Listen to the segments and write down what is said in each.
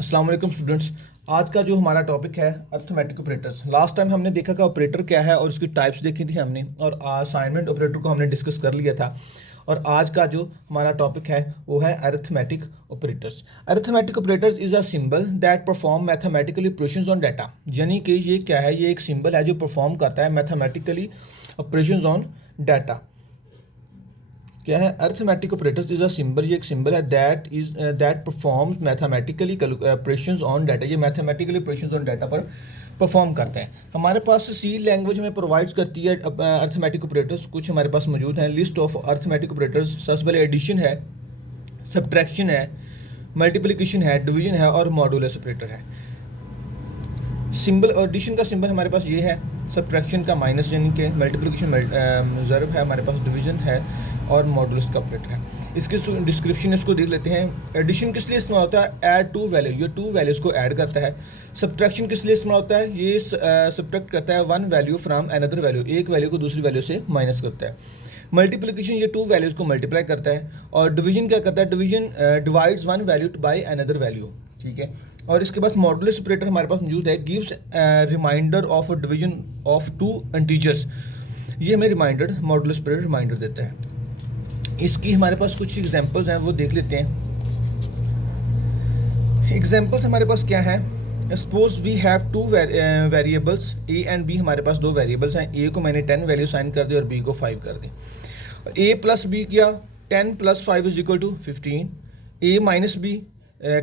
अस्सलाम वालेकुम स्टूडेंट्स। आज का जो हमारा टॉपिक है अर्थमेटिक ऑपरेटर्स। लास्ट टाइम हमने देखा कि ऑपरेटर क्या है और उसकी टाइप्स देखी थी हमने, और असाइनमेंट ऑपरेटर को हमने डिस्कस कर लिया था। और आज का जो हमारा टॉपिक है वो है arithmetic operators. Arithmetic operators is a symbol that perform mathematically operations on data. यानी कि ये क्या है, ये एक सिंबल है जो परफॉर्म करता है मैथमेटिकली ऑपरेशंस ऑन डाटा। क्या है arithmetic operators is a symbol, ये एक सिंबल है that performs mathematically operations on data. ये मैथमेटिकली ऑपरेशंस ऑन डाटा पर परफॉर्म करते हैं। हमारे पास सी लैंग्वेज में प्रोवाइड्स करती है अर्थमेटिक ऑपरेटर्स। कुछ हमारे पास मौजूद हैं लिस्ट ऑफ अर्थमेटिक ऑपरेटर्स। सबसे पहले एडिशन है, सब्ट्रैक्शन है, मल्टीप्लिकेशन है, डिवीजन है और मॉडुलस ऑपरेटर है। सिंबल एडिशन का सिंबल हमारे पास ये है, सब्ट्रैक्शन का माइनस यानी कि मल्टीप्लिकेशन ज़र्ब है हमारे पास, डिवीजन है और मॉडुलस का ऑपरेटर है। इसके डिस्क्रिप्शन इसको देख लेते हैं। एडिशन किस लिए इस्तेमाल होता है? ऐड टू वैल्यू, ये टू वैल्यूज़ को ऐड करता है। सब्ट्रैक्शन किस लिए इस्तेमाल होता है? ये सब्ट्रैक्ट करता है one value from another value, एक वैल्यू को दूसरी वैल्यू से माइनस करता है। मल्टीप्लिकेशन ये टू वैल्यूज़ को मल्टीप्लाई करता है। और डिवीजन क्या करता है? Division divides one value by another value, ठीक है। और इसके बाद मॉडुलस ऑपरेटर हमारे पास मौजूद है, gives reminder of division of two integers. ये हमें रिमाइंडर, मॉडुलस ऑपरेटर रिमाइंडर देता है। इसकी हमारे पास कुछ एग्जांपल्स हैं, वो देख लेते हैं। एग्जांपल्स हमारे पास क्या है? Suppose we have two variables A and B. हमारे पास दो वेरिएबल्स हैं, ए को मैंने 10 वैल्यू साइन कर दी और बी को 5 कर दी। ए प्लस बी किया, 10 plus 5 is equal to 15। A minus B,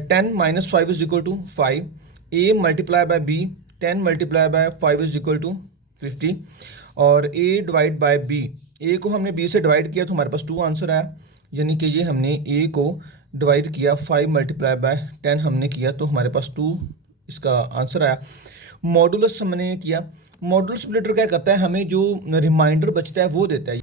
10 minus 5 is equal to 5। A multiply by B, 10 multiply by 5 is equal to 50। और A divide by B, A को हमने बी से डिवाइड किया तो हमारे पास 2 आंसर आया। यानी कि ये हमने ए को डिवाइड किया, 5 मल्टीप्लाई बाय 10 हमने किया तो हमारे पास 2 इसका आंसर आया। मॉडुलस हमने किया। मॉडुलस ऑपरेटर क्या करता है? हमें जो रिमाइंडर बचता है वो देता है।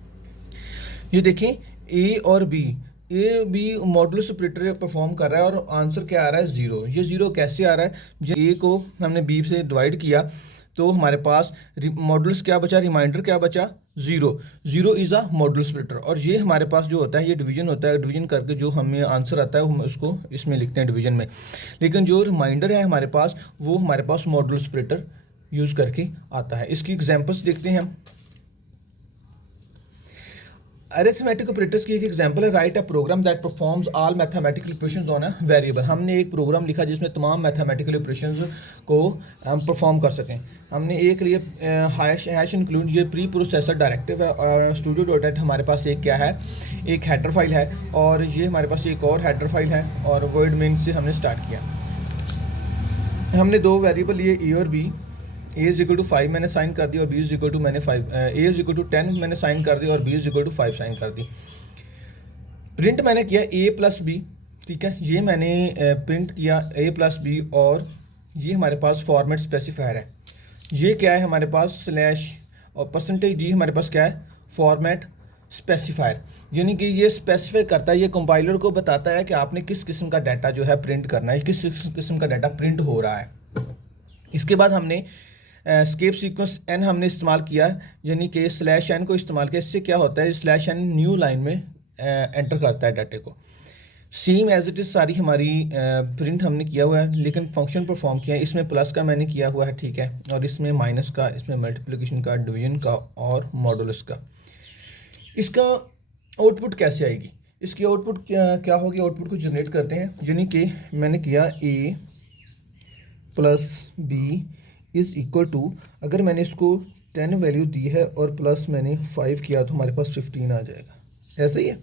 ये देखें, ए और B, A B modulus operator perform कर रहा है और आंसर क्या आ रहा है? 0। ये 0 कैसे आ रहा है? जब ए को हमने बी से डिवाइड किया तो हमारे पास मॉडुलस क्या बचा, रिमाइंडर क्या बचा? 0। 0 इज़ अ मॉडुलस ऑपरेटर। और ये हमारे पास जो होता है ये डिवीजन होता है। डिवीजन करके जो हमें आंसर आता है हम उसको इसमें लिखते हैं डिवीजन में। लेकिन जो रिमाइंडर है हमारे पास वो हमारे पास मॉडुलस ऑपरेटर यूज़ करके आता है। इसकी एग्जाम्पल्स देखते हैं हम। अरिथमेटिक ऑपरेटर्स की एक एग्जांपल है, write a program that performs all mathematical operations on a variable. हमने एक प्रोग्राम लिखा जिसमें तमाम मैथमेटिकल ऑपरेशंस को हम परफॉर्म कर सकें। हमने एक लिए हैश इंक्लूड, ये प्री प्रोसेसर डायरेक्टिव है। और स्टूडियो डॉट नेट हमारे पास एक क्या है, एक हेडर फाइल है। और ये हमारे पास एक और हेडर फाइल है। और वर्ड मेन से हमने स्टार्ट किया। हमने दो वेरिएबल लिए ए और B. A is equal to 5 मैंने साइन कर दी और बी इज इक्वल टू मैंने 5, ए इज इक्वल टू 10 मैंने साइन कर दी और B is equal to 5 sign कर दी। प्रिंट मैंने किया ए प्लस बी, ठीक है। ये मैंने प्रिंट किया ए प्लस बी। और ये हमारे पास फॉर्मेट स्पेसिफायर है। ये क्या है हमारे पास? स्लैश और परसेंटेज डी हमारे पास क्या है? Format specifier. यानी कि ये स्पेसिफाई करता है, ये कंपाइलर को बताता है कि आपने किस किस्म का डाटा जो है प्रिंट करना है, किस किस्म का डाटा प्रिंट हो रहा है। इसके बाद हमने स्केप सीक्वेंस एन हमने इस्तेमाल किया, यानी कि स्लैश एन को इस्तेमाल किया। इससे क्या होता है? स्लैश एन न्यू लाइन में एंटर करता है डाटे को। सेम एज इट इज़ सारी हमारी प्रिंट हमने किया हुआ है, लेकिन फंक्शन परफॉर्म किया है। इसमें प्लस का मैंने किया हुआ है, ठीक है। और इसमें माइनस का, इसमें मल्टीप्लिकेशन का, डिवीजन का और मॉडुलस का। इसका आउटपुट कैसे आएगी? इसकी आउटपुट क्या होगी? आउटपुट को जनरेट करते हैं। यानी कि मैंने किया a plus b is equal to, अगर मैंने इसको 10 वैल्यू दी है और प्लस मैंने 5 किया तो हमारे पास 15 आ जाएगा। ऐसा ही है।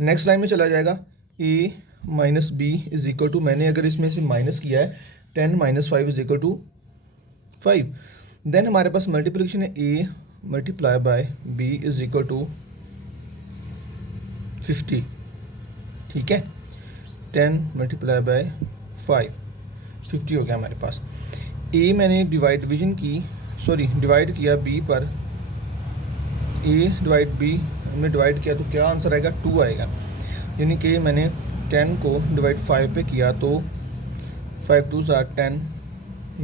नेक्स्ट लाइन में चला जाएगा, a minus b is equal to, मैंने अगर इसमें से माइनस किया है 10 minus 5 is equal to 5। Then हमारे पास मल्टीप्लिकेशन है, a multiply by b is equal to 50, ठीक है। 10 मल्टीप्लाई बाय 5 50 हो गया हमारे पास। ए मैंने डिवीजन डिवाइड किया बी पर। ए डिवाइड बी हमने डिवाइड किया तो क्या आंसर आएगा? 2 आएगा। यानी कि मैंने 10 को डिवाइड 5 पे किया तो 5 2 ज़ा 10,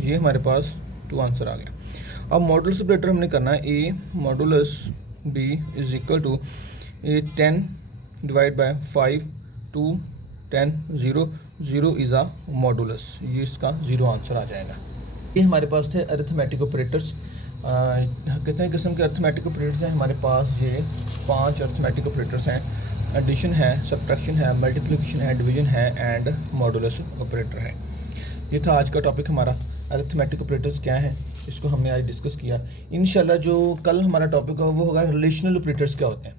ये हमारे पास 2 आंसर आ गया। अब मॉडुलस ऑपरेटर हमने करना है, a modulus b is equal to a 10 divide by 5 2 10 0 zero is a modulus, ये इसका ज़ीरो आंसर आ जाएगा। ये हमारे पास थे अरिथमेटिक ऑपरेटर्स। कितने किस्म के अरिथमेटिक ऑपरेटर्स हैं हमारे पास? ये 5 अरिथमेटिक ऑपरेटर्स हैं। एडिशन है, सब्ट्रैक्शन है, मल्टीप्लिकेशन है, डिवीजन है एंड मॉडुलस ऑपरेटर है। ये था आज का टॉपिक हमारा, अरिथमेटिक ऑपरेटर्स क्या हैं, इसको हमने आज डिस्कस किया। इंशाल्लाह जो कल हमारा टॉपिक होगा वो होगा रिलेशनल ऑपरेटर्स क्या होते हैं।